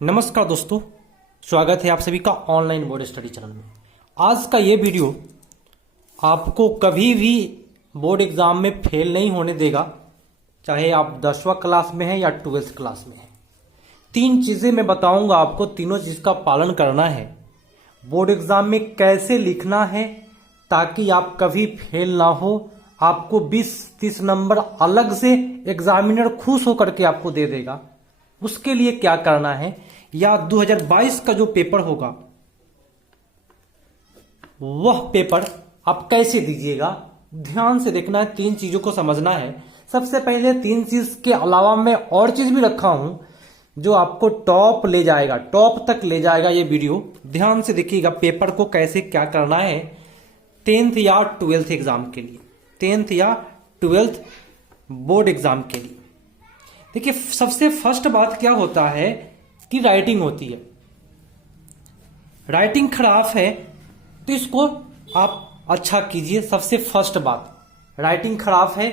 नमस्कार दोस्तों, स्वागत है आप सभी का ऑनलाइन बोर्ड स्टडी चैनल में। आज का ये वीडियो आपको कभी भी बोर्ड एग्जाम में फेल नहीं होने देगा, चाहे आप 10वां क्लास में हैं या 12th क्लास में हैं। 3 चीज़ें मैं बताऊंगा आपको, तीनों चीज़ का पालन करना है। बोर्ड एग्जाम में कैसे लिखना है ताकि आप कभी फेल ना हो। आपको 20-30 नंबर अलग से एग्जामिनर खुश होकर के आपको दे देगा। उसके लिए क्या करना है, या 2022 का जो पेपर होगा वह पेपर आप कैसे दीजिएगा, ध्यान से देखना है। 3 चीजों को समझना है। सबसे पहले 3 चीज के अलावा मैं और चीज भी रखा हूं जो आपको टॉप ले जाएगा, टॉप तक ले जाएगा। ये वीडियो ध्यान से देखिएगा, पेपर को कैसे क्या करना है 10th या 12th एग्जाम के लिए, 10th या 12th बोर्ड एग्जाम के लिए। देखिए, सबसे फर्स्ट बात क्या होता है कि राइटिंग होती है। राइटिंग खराब है तो इसको आप अच्छा कीजिए। सबसे फर्स्ट बात, राइटिंग खराब है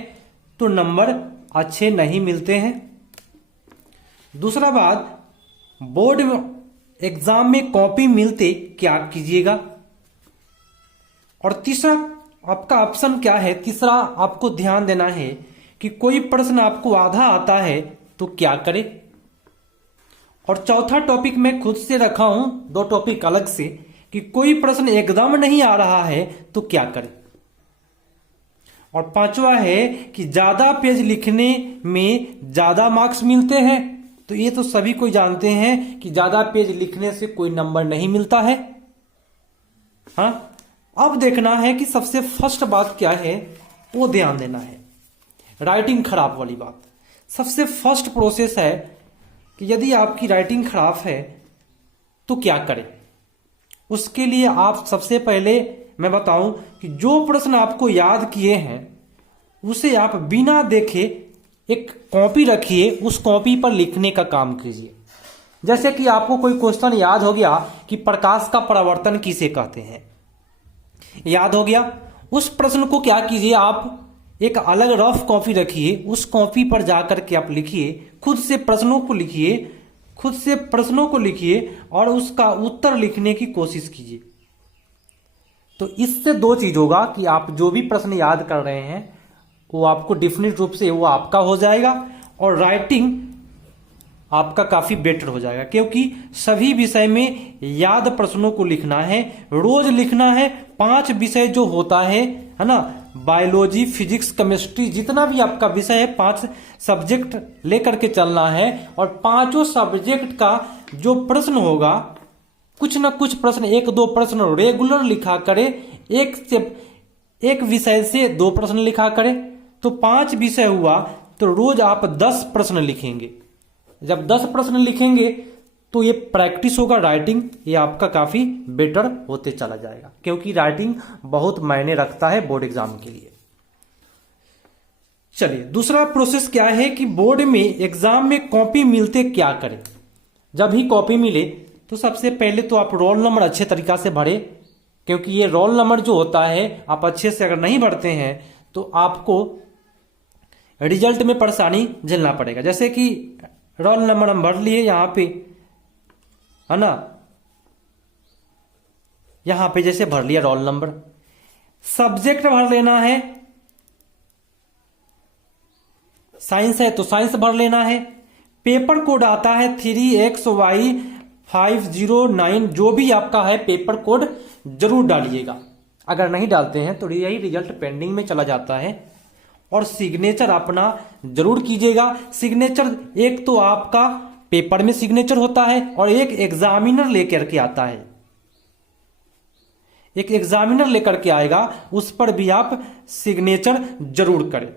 तो नंबर अच्छे नहीं मिलते हैं। दूसरा बात, बोर्ड एग्जाम में कॉपी मिलते क्या कीजिएगा। और तीसरा आपका ऑप्शन क्या है, तीसरा आपको ध्यान देना है कि कोई प्रश्न आपको आधा आता है तो क्या करें। और चौथा टॉपिक मैं खुद से रखा हूं, 2 टॉपिक अलग से, कि कोई प्रश्न एकदम नहीं आ रहा है तो क्या करें। और 5वां है कि ज्यादा पेज लिखने में ज्यादा मार्क्स मिलते हैं। तो ये तो सभी कोई जानते हैं कि ज्यादा पेज लिखने से कोई नंबर नहीं मिलता है। हाँ, अब देखना है कि सबसे फर्स्ट बात क्या है, वो ध्यान देना है। राइटिंग खराब वाली बात, सबसे फर्स्ट प्रोसेस है कि यदि आपकी राइटिंग खराब है तो क्या करें। उसके लिए आप सबसे पहले मैं बताऊं कि जो प्रश्न आपको याद किए हैं उसे आप बिना देखे एक कॉपी रखिए, उस कॉपी पर लिखने का काम कीजिए। जैसे कि आपको कोई क्वेश्चन याद हो गया कि प्रकाश का परावर्तन किसे कहते हैं, याद हो गया। उस प्रश्न को क्या कीजिए, आप एक अलग रफ कॉपी रखिए, उस कॉपी पर जाकर के आप लिखिए, खुद से प्रश्नों को लिखिए, खुद से प्रश्नों को लिखिए और उसका उत्तर लिखने की कोशिश कीजिए। तो इससे 2 चीज होगा कि आप जो भी प्रश्न याद कर रहे हैं वो आपको डेफिनेट रूप से वो आपका हो जाएगा और राइटिंग आपका काफी बेटर हो जाएगा। क्योंकि सभी विषय में याद प्रश्नों को लिखना है, रोज लिखना है। 5 विषय जो होता है ना, बायोलॉजी, फिजिक्स, केमिस्ट्री, जितना भी आपका विषय है 5 सब्जेक्ट लेकर के चलना है। और 5 सब्जेक्ट का जो प्रश्न होगा, कुछ ना कुछ प्रश्न, 1-2 प्रश्न रेगुलर लिखा करे। एक विषय से 2 प्रश्न लिखा करे तो 5 विषय हुआ, तो रोज आप 10 प्रश्न लिखेंगे। जब 10 प्रश्न लिखेंगे तो ये प्रैक्टिस होगा, राइटिंग ये आपका काफी बेटर होते चला जाएगा। क्योंकि राइटिंग बहुत मायने रखता है बोर्ड एग्जाम के लिए। चलिए, दूसरा प्रोसेस क्या है कि बोर्ड में एग्जाम में कॉपी मिलते क्या करें। जब भी कॉपी मिले तो सबसे पहले तो आप रोल नंबर अच्छे तरीका से भरे। क्योंकि ये रोल नंबर जो होता है, आप अच्छे से अगर नहीं भरते हैं तो आपको रिजल्ट में परेशानी झेलना पड़ेगा। जैसे कि रोल नंबर हम भर लिए यहां पे, है ना, यहां पे जैसे भर लिया रोल नंबर। सब्जेक्ट भर लेना है, साइंस है तो साइंस भर लेना है। पेपर कोड आता है 3XY509, जो भी आपका है पेपर कोड जरूर डालिएगा। अगर नहीं डालते हैं तो यही रिजल्ट पेंडिंग में चला जाता है। और सिग्नेचर अपना जरूर कीजिएगा। सिग्नेचर एक तो आपका पेपर में सिग्नेचर होता है और एक एग्जामिनर लेकर के आता है, एक एग्जामिनर लेकर के आएगा, उस पर भी आप सिग्नेचर जरूर करें।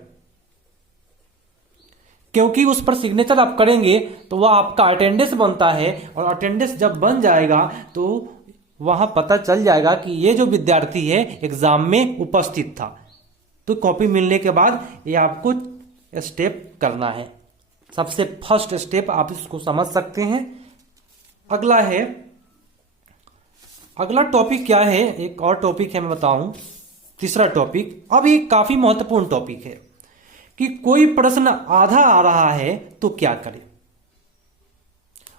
क्योंकि उस पर सिग्नेचर आप करेंगे तो वह आपका अटेंडेंस बनता है, और अटेंडेंस जब बन जाएगा तो वहां पता चल जाएगा कि ये जो विद्यार्थी है एग्जाम में उपस्थित था। तो कॉपी मिलने के बाद ये आपको स्टेप करना है। सबसे फर्स्ट स्टेप आप इसको समझ सकते हैं। अगला है, अगला टॉपिक क्या है, एक और टॉपिक है मैं बताऊं, तीसरा टॉपिक। अब ये काफी महत्वपूर्ण टॉपिक है कि कोई प्रश्न आधा आ रहा है तो क्या करें।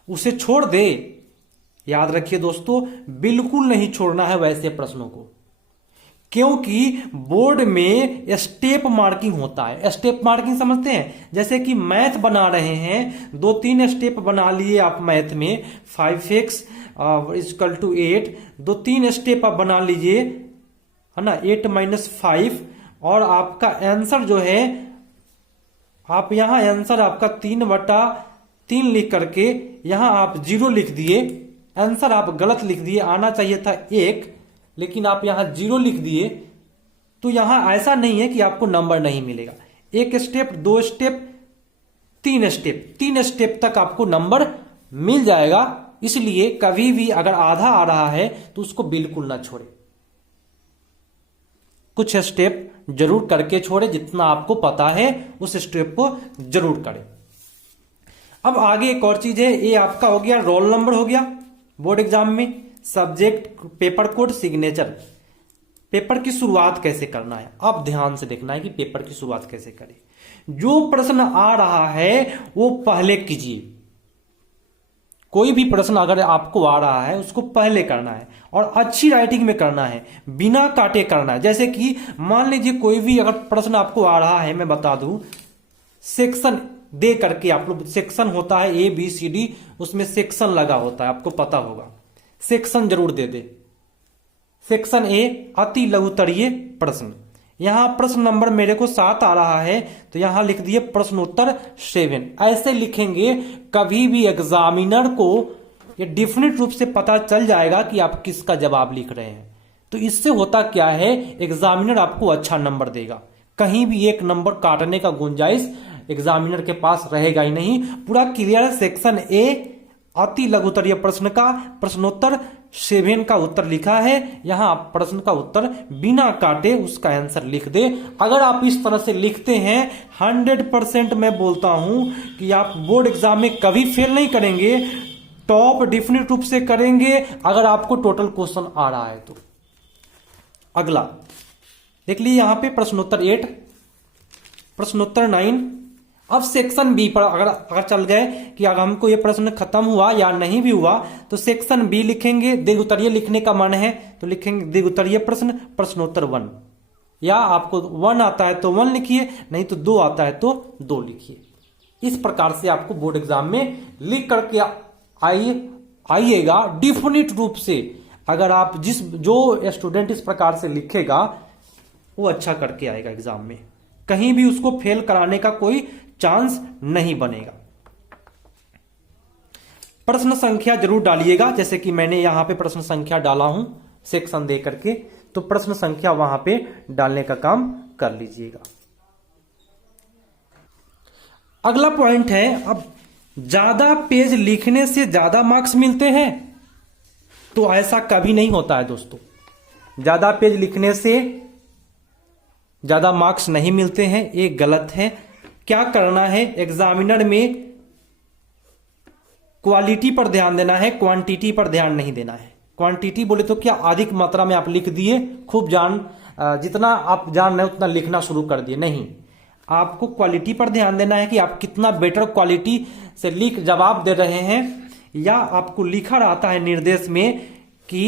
उसे छोड़ दे। याद रखिए दोस्तों, बिल्कुल नहीं छोड़ना है वैसे प्रश्नों को, क्योंकि बोर्ड में स्टेप मार्किंग होता है। स्टेप मार्किंग समझते हैं? जैसे कि मैथ बना रहे हैं, 2-3 स्टेप बना लिए आप मैथ में, 5x = 8, 2-3 स्टेप आप बना लीजिए, है ना, 8 - 5, और आपका आंसर जो है, आप यहां आंसर आपका 3/3 लिख करके यहां आप 0 लिख दिए। आंसर आप गलत लिख दिए, आना चाहिए था 1, लेकिन आप यहां 0 लिख दिए। तो यहां ऐसा नहीं है कि आपको नंबर नहीं मिलेगा। 1 स्टेप, 2 स्टेप, 3 स्टेप, 3 स्टेप तक आपको नंबर मिल जाएगा। इसलिए कभी भी अगर आधा आ रहा है तो उसको बिल्कुल ना छोड़े, कुछ स्टेप जरूर करके छोड़े। जितना आपको पता है उस स्टेप को जरूर करें। अब आगे एक और चीज है, ये आपका हो गया रोल नंबर, हो गया बोर्ड एग्जाम में, subject, paper code, signature. Paper की शुरुआत कैसे करना है, अब ध्यान से देखना है कि पेपर की शुरुआत कैसे करें। जो प्रश्न आ रहा है वो पहले कीजिए। कोई भी प्रश्न अगर आपको आ रहा है उसको पहले करना है, और अच्छी राइटिंग में करना है, बिना काटे करना है। जैसे कि मान लीजिए कोई भी अगर प्रश्न आपको आ रहा है, मैं बता दूं, सेक्शन दे करके, आप लोग सेक्शन होता है ABCD, उसमें सेक्शन लगा होता है, आपको पता होगा, सेक्शन जरूर दे दे। सेक्शन A अति लघुत्तरीय प्रश्न, यहां प्रश्न नंबर मेरे को 7 आ रहा है, तो यहां लिख दिए प्रश्नोत्तर 7। ऐसे लिखेंगे, कभी भी एग्जामिनर को ये डिफिनिट रूप से पता चल जाएगा कि आप किसका जवाब लिख रहे हैं। तो इससे होता क्या है, एग्जामिनर आपको अच्छा नंबर देगा। कहीं भी एक नंबर काटने का गुंजाइश एग्जामिनर के पास रहेगा ही नहीं। पूरा क्लियर, सेक्शन A अति लघुत्तरीय प्रश्न का प्रश्नोत्तर 7 का उत्तर लिखा है। यहां आप प्रश्न का उत्तर बिना काटे उसका आंसर लिख दे। अगर आप इस तरह से लिखते हैं, 100% मैं बोलता हूं कि आप बोर्ड एग्जाम में कभी फेल नहीं करेंगे, टॉप डिफिनिट रूप से करेंगे, अगर आपको टोटल क्वेश्चन आ रहा है तो। अगला देख लीजिए, यहां पे प्रश्नोत्तर 8, प्रश्नोत्तर 9। अब सेक्शन B पर अगर चल गए कि अगर हमको ये प्रश्न खत्म हुआ या नहीं भी हुआ, तो सेक्शन B लिखेंगे। दीर्घोत्तरीय लिखने का मन है तो लिखेंगे दीर्घोत्तरीय प्रश्न, प्रश्नोत्तर 1, या आपको 1 आता है तो 1 लिखिए, नहीं तो 2 आता है तो 2 लिखिए। इस प्रकार से आपको बोर्ड एग्जाम में लिख करके आइएगा डिफिनिट रूप से। अगर आप जो स्टूडेंट इस प्रकार से लिखेगा वो अच्छा करके आएगा एग्जाम में, कहीं भी उसको फेल कराने का कोई चांस नहीं बनेगा। प्रश्न संख्या जरूर डालिएगा, जैसे कि मैंने यहां पे प्रश्न संख्या डाला हूं सेक्शन दे करके, तो प्रश्न संख्या वहां पे डालने का काम कर लीजिएगा। अगला पॉइंट है, अब ज्यादा पेज लिखने से ज्यादा मार्क्स मिलते हैं, तो ऐसा कभी नहीं होता है दोस्तों। ज्यादा पेज लिखने से ज्यादा मार्क्स नहीं मिलते हैं, ये गलत है। क्या करना है, एग्जामिनर में क्वालिटी पर ध्यान देना है, क्वांटिटी पर ध्यान नहीं देना है। क्वांटिटी बोले तो क्या, अधिक मात्रा में आप लिख दिए, खूब जितना आप जान रहे उतना लिखना शुरू कर दिए, नहीं। आपको क्वालिटी पर ध्यान देना है कि आप कितना बेटर क्वालिटी से जवाब दे रहे हैं। या आपको लिखा रहता है निर्देश में कि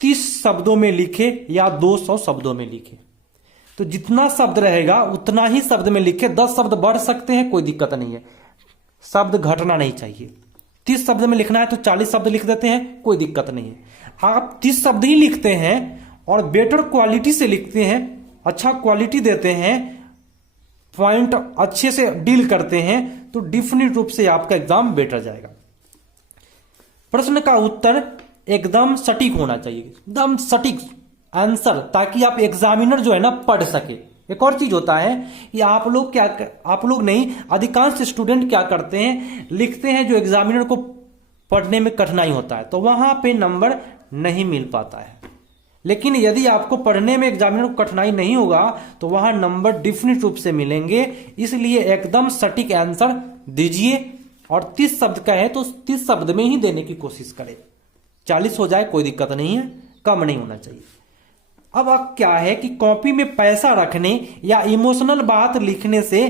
30 शब्दों में लिखे या 200 शब्दों में लिखे, तो जितना शब्द रहेगा उतना ही शब्द में लिखे। 10 शब्द बढ़ सकते हैं, कोई दिक्कत नहीं है, शब्द घटना नहीं चाहिए। 30 शब्द में लिखना है तो 40 शब्द लिख देते हैं, कोई दिक्कत नहीं है। आप 30 शब्द ही लिखते हैं और बेटर क्वालिटी से लिखते हैं, अच्छा क्वालिटी देते हैं, पॉइंट अच्छे से डील करते हैं, तो डिफिनिट रूप से आपका एग्जाम बेटर जाएगा। प्रश्न का उत्तर एकदम सटीक होना चाहिए, एकदम सटीक आंसर, ताकि आप एग्जामिनर जो है ना पढ़ सके। एक और चीज होता है कि आप लोग नहीं, अधिकांश स्टूडेंट क्या करते हैं, लिखते हैं जो एग्जामिनर को पढ़ने में कठिनाई होता है, तो वहां पे नंबर नहीं मिल पाता है। लेकिन यदि आपको पढ़ने में एग्जामिनर को कठिनाई नहीं होगा तो वहां नंबर डिफिनिट रूप से मिलेंगे। इसलिए एकदम सटीक आंसर दीजिए, और 30 शब्द का है तो 30 शब्द में ही देने की कोशिश करें। 40 हो जाए कोई दिक्कत नहीं है, कम नहीं होना चाहिए। अब क्या है कि कॉपी में पैसा रखने या इमोशनल बात लिखने से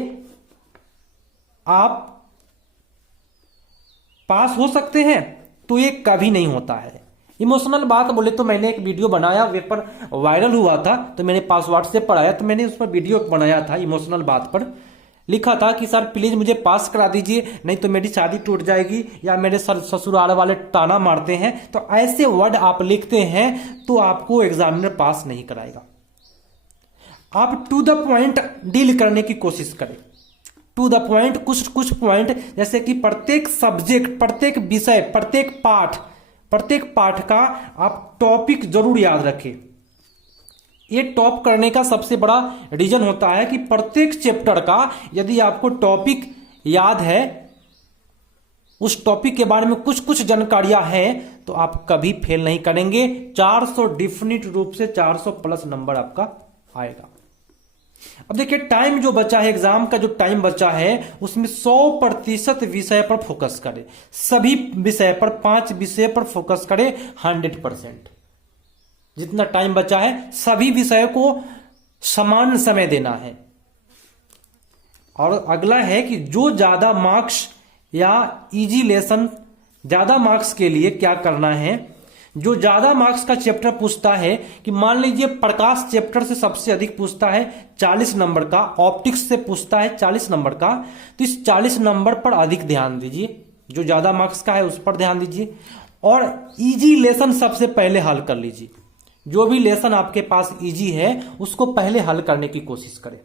आप पास हो सकते हैं, तो ये कभी नहीं होता है। इमोशनल बात बोले तो मैंने एक वीडियो बनाया, पेपर वायरल हुआ था, तो मेरे पास व्हाट्सएप पर आया, तो मैंने उस पर वीडियो बनाया था। इमोशनल बात पर लिखा था कि सर प्लीज मुझे पास करा दीजिए, नहीं तो मेरी शादी टूट जाएगी, या मेरे ससुराल वाले ताना मारते हैं। तो ऐसे वर्ड आप लिखते हैं तो आपको एग्जामिनर पास नहीं कराएगा। आप टू द पॉइंट डील करने की कोशिश करें। टू द पॉइंट, कुछ पॉइंट, जैसे कि प्रत्येक सब्जेक्ट, प्रत्येक विषय, प्रत्येक पाठ का आप टॉपिक जरूर याद रखें। ये टॉप करने का सबसे बड़ा रीजन होता है कि प्रत्येक चैप्टर का यदि आपको टॉपिक याद है, उस टॉपिक के बारे में कुछ जानकारियां हैं, तो आप कभी फेल नहीं करेंगे। 400 डिफिनिट रूप से 400 प्लस नंबर आपका आएगा। अब देखिए टाइम जो बचा है, एग्जाम का जो टाइम बचा है, उसमें 100% विषय पर फोकस करें। सभी विषय पर, 5 विषय पर फोकस करें 100%। जितना टाइम बचा है सभी विषयों को समान समय देना है। और अगला है कि जो ज्यादा मार्क्स या इजी लेसन, ज्यादा मार्क्स के लिए क्या करना है, जो ज्यादा मार्क्स का चैप्टर पूछता है, कि मान लीजिए प्रकाश चैप्टर से सबसे अधिक पूछता है 40 नंबर का, ऑप्टिक्स से पूछता है 40 नंबर का, तो इस 40 नंबर पर अधिक ध्यान दीजिए। जो ज्यादा मार्क्स का है उस पर ध्यान दीजिए, और इजी लेसन सबसे पहले हल कर लीजिए। जो भी लेसन आपके पास इजी है उसको पहले हल करने की कोशिश करें,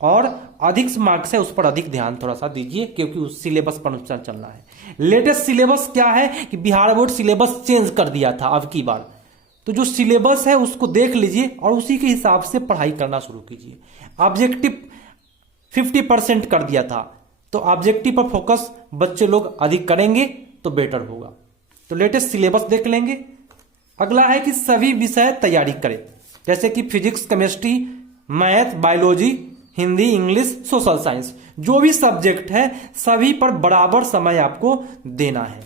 और अधिक मार्क्स है उस पर अधिक ध्यान थोड़ा सा दीजिए, क्योंकि उस सिलेबस पर चलना है। लेटेस्ट सिलेबस क्या है कि बिहार बोर्ड सिलेबस चेंज कर दिया था अब की बार, तो जो सिलेबस है उसको देख लीजिए और उसी के हिसाब से पढ़ाई करना शुरू कीजिए। ऑब्जेक्टिव 50% कर दिया था, तो ऑब्जेक्टिव पर फोकस बच्चे लोग अधिक करेंगे तो बेटर होगा। तो लेटेस्ट सिलेबस देख लेंगे। अगला है कि सभी विषय तैयारी करें, जैसे कि physics, chemistry, math, biology, Hindi, English, social science, जो भी सब्जेक्ट है सभी पर बराबर समय आपको देना है।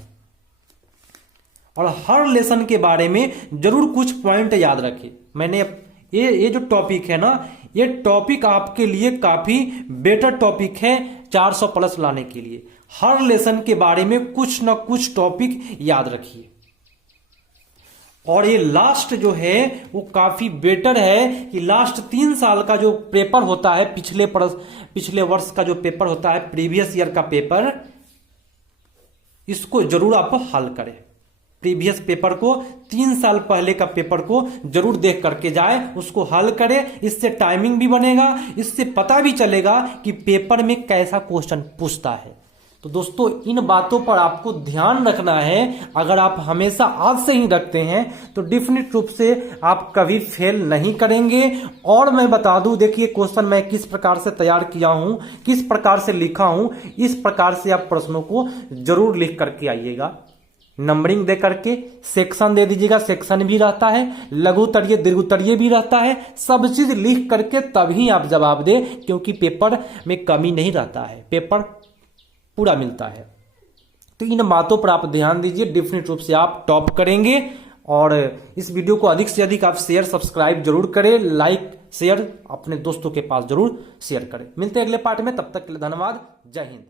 और हर लेसन के बारे में जरूर कुछ पॉइंट याद रखें। मैंने ये जो टॉपिक है ना, ये टॉपिक आपके लिए काफी बेटर टॉपिक है 400 प्लस लाने के लिए। हर लेसन के बारे में कुछ ना कुछ टॉपिक याद रखिए। और ये लास्ट जो है वो काफी बेटर है कि लास्ट 3 साल का जो पेपर होता है, पिछले वर्ष का जो पेपर होता है, प्रीवियस ईयर का पेपर, इसको जरूर आप हल करें। प्रीवियस पेपर को, 3 साल पहले का पेपर को जरूर देख करके जाए, उसको हल करें। इससे टाइमिंग भी बनेगा, इससे पता भी चलेगा कि पेपर में कैसा क्वेश्चन पूछता है। तो दोस्तों इन बातों पर आपको ध्यान रखना है। अगर आप हमेशा आज से ही रखते हैं तो डेफिनेट रूप से आप कभी फेल नहीं करेंगे। और मैं बता दूं, देखिए क्वेश्चन मैं किस प्रकार से तैयार किया हूं, किस प्रकार से लिखा हूं, इस प्रकार से आप प्रश्नों को जरूर लिख करके आइएगा। नंबरिंग दे करके सेक्शन दे दीजिएगा, सेक्शन भी रहता है, लघु उत्तरीय, दीर्घ उत्तरीय भी रहता है। सब चीज लिख करके तभी आप जवाब दें, क्योंकि पेपर में कमी नहीं रहता है, पेपर पूरा मिलता है। तो इन बातों पर आप ध्यान दीजिए, डेफिनेट रूप से आप टॉप करेंगे। और इस वीडियो को अधिक से अधिक आप शेयर, सब्सक्राइब जरूर करें, लाइक शेयर अपने दोस्तों के पास जरूर शेयर करें। मिलते हैं अगले पार्ट में, तब तक के लिए धन्यवाद। जय हिंद।